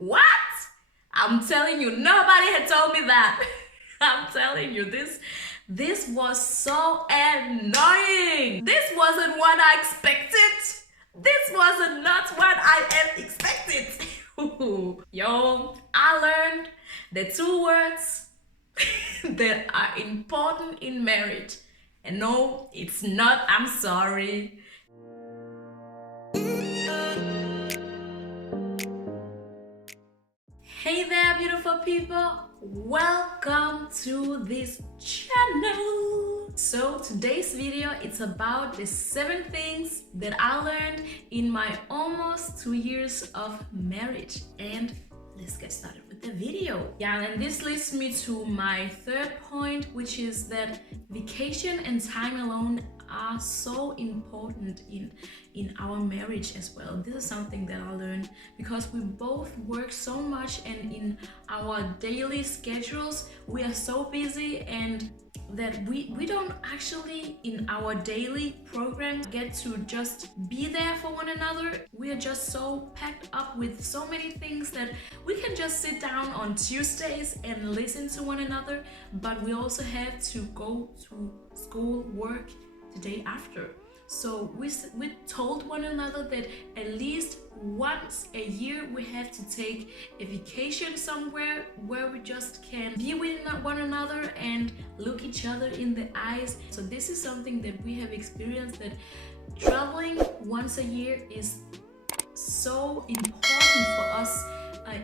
What? I'm telling you, nobody had told me that. I'm telling you, this was so annoying. This wasn't what I expected. This wasn't not what I am expected. Yo, I learned the two words that are important in marriage. And no, it's not I'm sorry. Hey there, beautiful people. Welcome to this channel. So today's video, it's about the 7 things that I learned in my almost 2 years of marriage. And let's get started with the video. Yeah, and this leads me to my third point, which is that vacation and time alone are so important in our marriage as well. This is something that I learned because we both work so much, and in our daily schedules we are so busy, and that we don't actually in our daily program get to just be there for one another. We are just so packed up with so many things that we can just sit down on Tuesdays and listen to one another, but we also have to go to school, work the day after. So we told one another that at least once a year we have to take a vacation somewhere where we just can be with one another and look each other in the eyes. So this is something that we have experienced, that traveling once a year is so important for us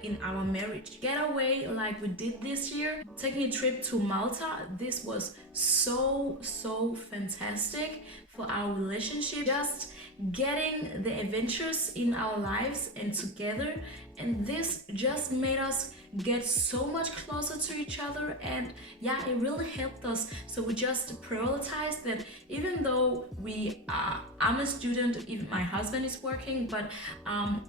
in our marriage. Getaway like we did this year, taking a trip to Malta. This was so fantastic for our relationship, just getting the adventures in our lives and together, and this just made us get so much closer to each other. And yeah, it really helped us. So we just prioritized that, even though I'm a student, if my husband is working, but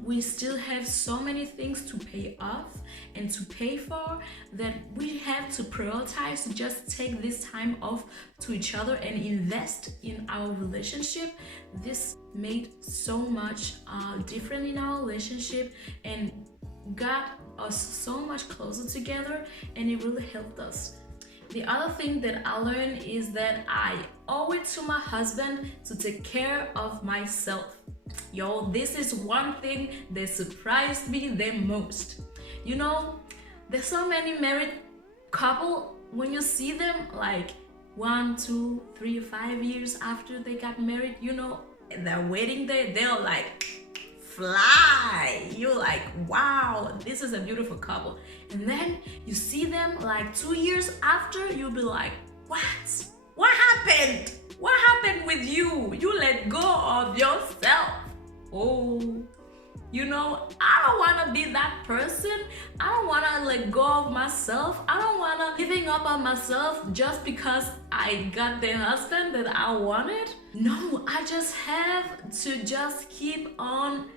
we still have so many things to pay off and to pay for, that we have to prioritize to just take this time off to each other and invest in our relationship. This made so much different in our relationship and got us so much closer together, and it really helped us. The other thing that I learned is that I owe it to my husband to take care of myself. Yo, this is one thing that surprised me the most. You know, there's so many married couple, when you see them like 1, 2, 3, 5 years after they got married, you know, their wedding day, they're like fly. You're like, wow, this is a beautiful couple. And then you see them like 2 years after, you'll be like, what happened? What happened with you? You let go of yourself. Oh, you know, I don't want to be that person. I don't want to let go of myself. I don't want to giving up on myself just because I got the husband that I wanted. No, I just have to just keep on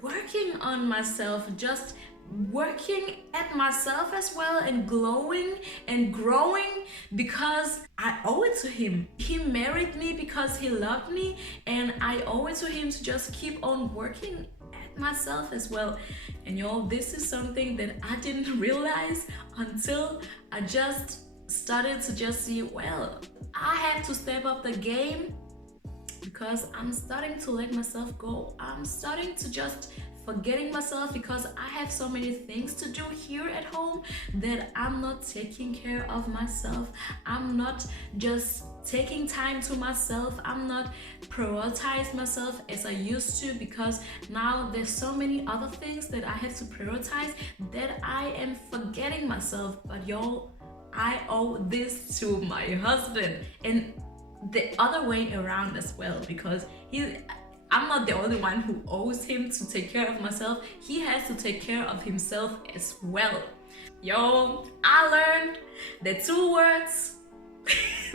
working on myself, just working at myself as well, and glowing and growing, because I owe it to him. He married me because he loved me, and I owe it to him to just keep on working at myself as well. And y'all, this is something that I didn't realize until I just started to just see, well, I have to step up the game, because I'm starting to let myself go. I'm starting to just forgetting myself, because I have so many things to do here at home that I'm not taking care of myself. I'm not just taking time to myself. I'm not prioritize myself as I used to, because now there's so many other things that I have to prioritize that I am forgetting myself. But y'all, I owe this to my husband, and the other way around as well, because I'm not the only one who owes him to take care of myself. He has to take care of himself as well. Yo, I learned the 2 words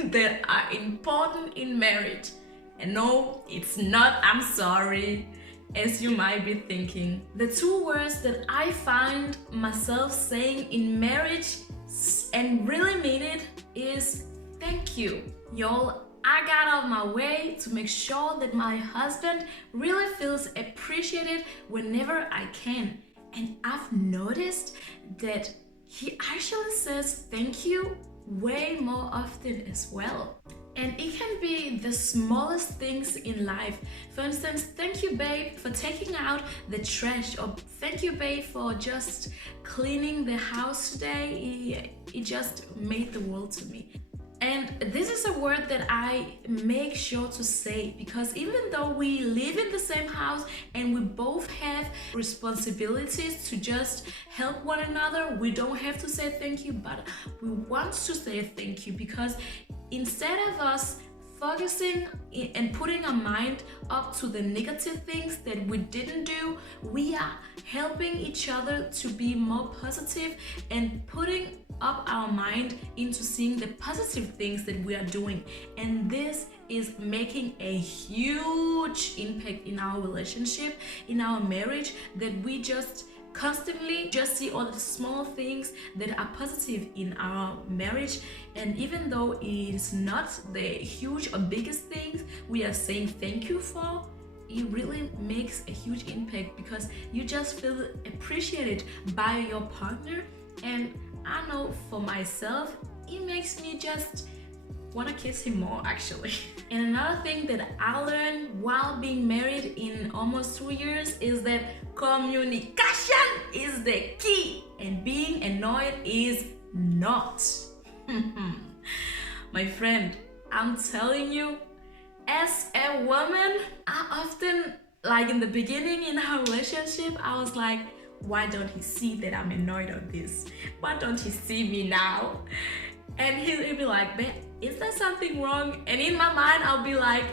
that are important in marriage. And no, it's not I'm sorry, as you might be thinking. The 2 words that I find myself saying in marriage and really mean it is thank you. Y'all, I got out of my way to make sure that my husband really feels appreciated whenever I can. And I've noticed that he actually says thank you way more often as well. And it can be the smallest things in life. For instance, thank you, babe, for taking out the trash, or thank you, babe, for just cleaning the house today. It just made the world to me. And this is a word that I make sure to say, because even though we live in the same house and we both have responsibilities to just help one another, we don't have to say thank you, but we want to say thank you, because instead of us focusing and putting our mind up to the negative things that we didn't do, we are helping each other to be more positive and putting up our mind into seeing the positive things that we are doing. And this is making a huge impact in our relationship, in our marriage, that we just constantly just see all the small things that are positive in our marriage. And even though it is not the huge or biggest things we are saying thank you for, it really makes a huge impact, because you just feel appreciated by your partner. And I know for myself, it makes me just want to kiss him more, actually. And another thing that I learned while being married in almost 2 years is that communication is the key, and being annoyed is not. My friend, I'm telling you, as a woman, I often, like in the beginning in our relationship, I was like, why don't he see that I'm annoyed of this? Why don't he see me now? And he'll be like, babe, is there something wrong? And in my mind, I'll be like,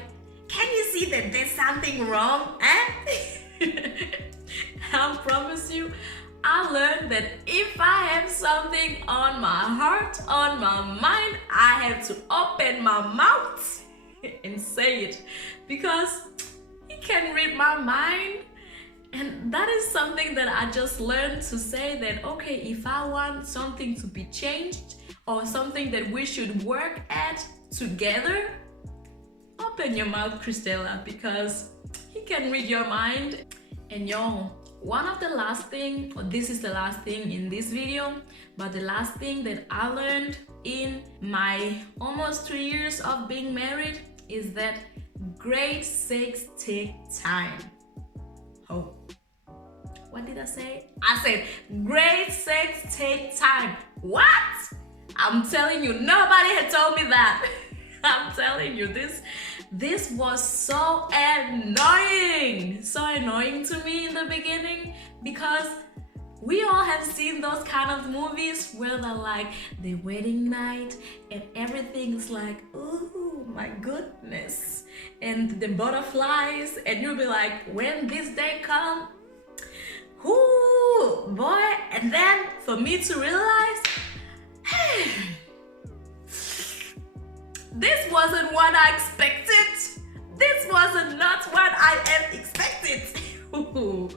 can you see that there's something wrong? I promise you, I learned that if I have something on my heart, on my mind, I have to open my mouth and say it, because he can read my mind. And that is something that I just learned to say, that okay, if I want something to be changed or something that we should work at together, open your mouth, Christella, because he can read your mind. And y'all, one of the last thing, or this is the last thing in this video, but the last thing that I learned in my almost 2 years of being married is that great sex take time. Oh, what did I say? I said great sex take time. What? I'm telling you, nobody had told me that. I'm telling you, this was so annoying to me in the beginning, because we all have seen those kind of movies where they're like the wedding night and everything's like, oh my goodness, and the butterflies, and you'll be like, when this day come, ooh boy. And then for me to realize, hey, this wasn't what I expected. This wasn't not what I had expected.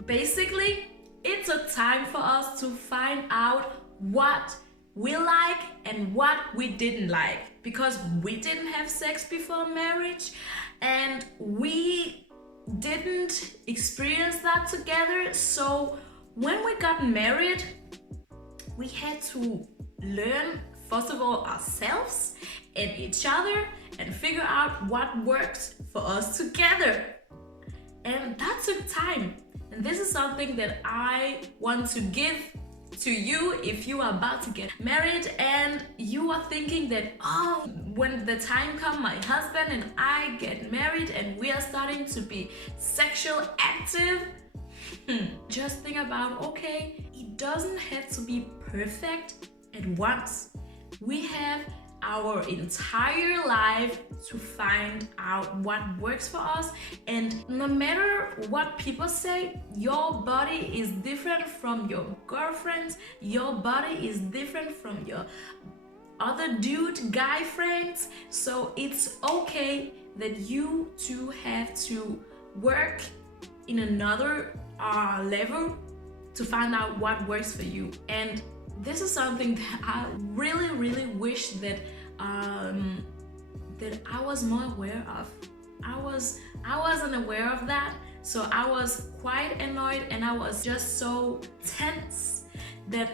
Basically, it took time for us to find out what we like and what we didn't like, because we didn't have sex before marriage and we didn't experience that together. So when we got married, we had to learn, first of all, ourselves and each other, and figure out what works for us together. And that took time. And this is something that I want to give to you if you are about to get married and you are thinking that, oh, when the time comes, my husband and I get married and we are starting to be sexual active. Just think about, okay, it doesn't have to be perfect at once. We have our entire life to find out what works for us, and no matter what people say, your body is different from your girlfriend's, your body is different from your other guy friends. So it's okay that you two have to work in another level to find out what works for you. And this is something that I really wish that that I was more aware of. I wasn't aware of that. So I was quite annoyed and I was just so tense that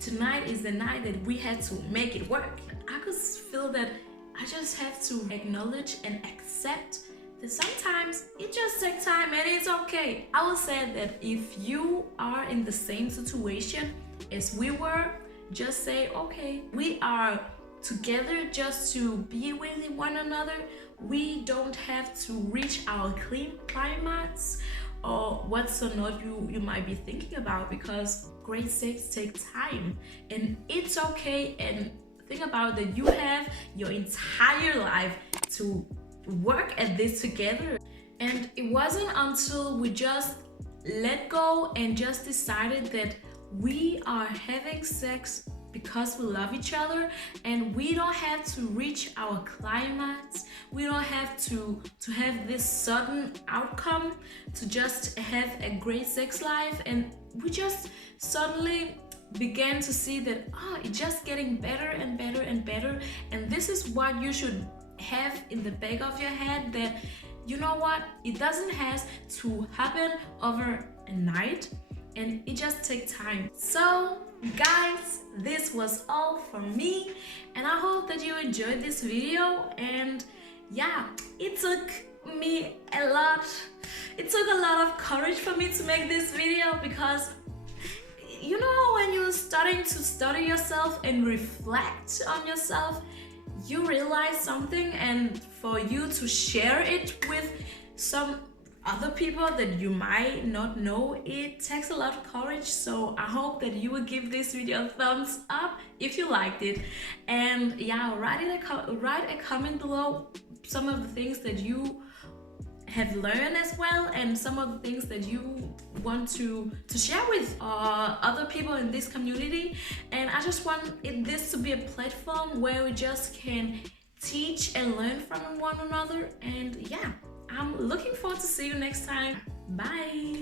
tonight is the night that we had to make it work. I could feel that I just have to acknowledge and accept that sometimes it just takes time and it's okay. I will say that if you are in the same situation as we were, just say, okay, we are together just to be with one another. We don't have to reach our climax or what's or not you might be thinking about, because great sex takes time and it's okay. And think about that you have your entire life to work at this together. And it wasn't until we just let go and just decided that we are having sex because we love each other and we don't have to reach our climax. We don't have to have this sudden outcome to just have a great sex life. And we just suddenly began to see that it's just getting better and better and better. And this is what you should have in the back of your head, that you know what, it doesn't have to happen over a night and it just takes time. So guys, this was all from me and I hope that you enjoyed this video. And yeah, it took a lot of courage for me to make this video, because you know, when you're starting to study yourself and reflect on yourself, you realize something, and for you to share it with some other people that you might not know, it takes a lot of courage. So I hope that you will give this video a thumbs up if you liked it. And yeah, write a comment below some of the things that you have learned as well, and some of the things that you want to share with other people in this community. And I just want this to be a platform where we just can teach and learn from one another. And yeah, I'm looking forward to see you next time. Bye.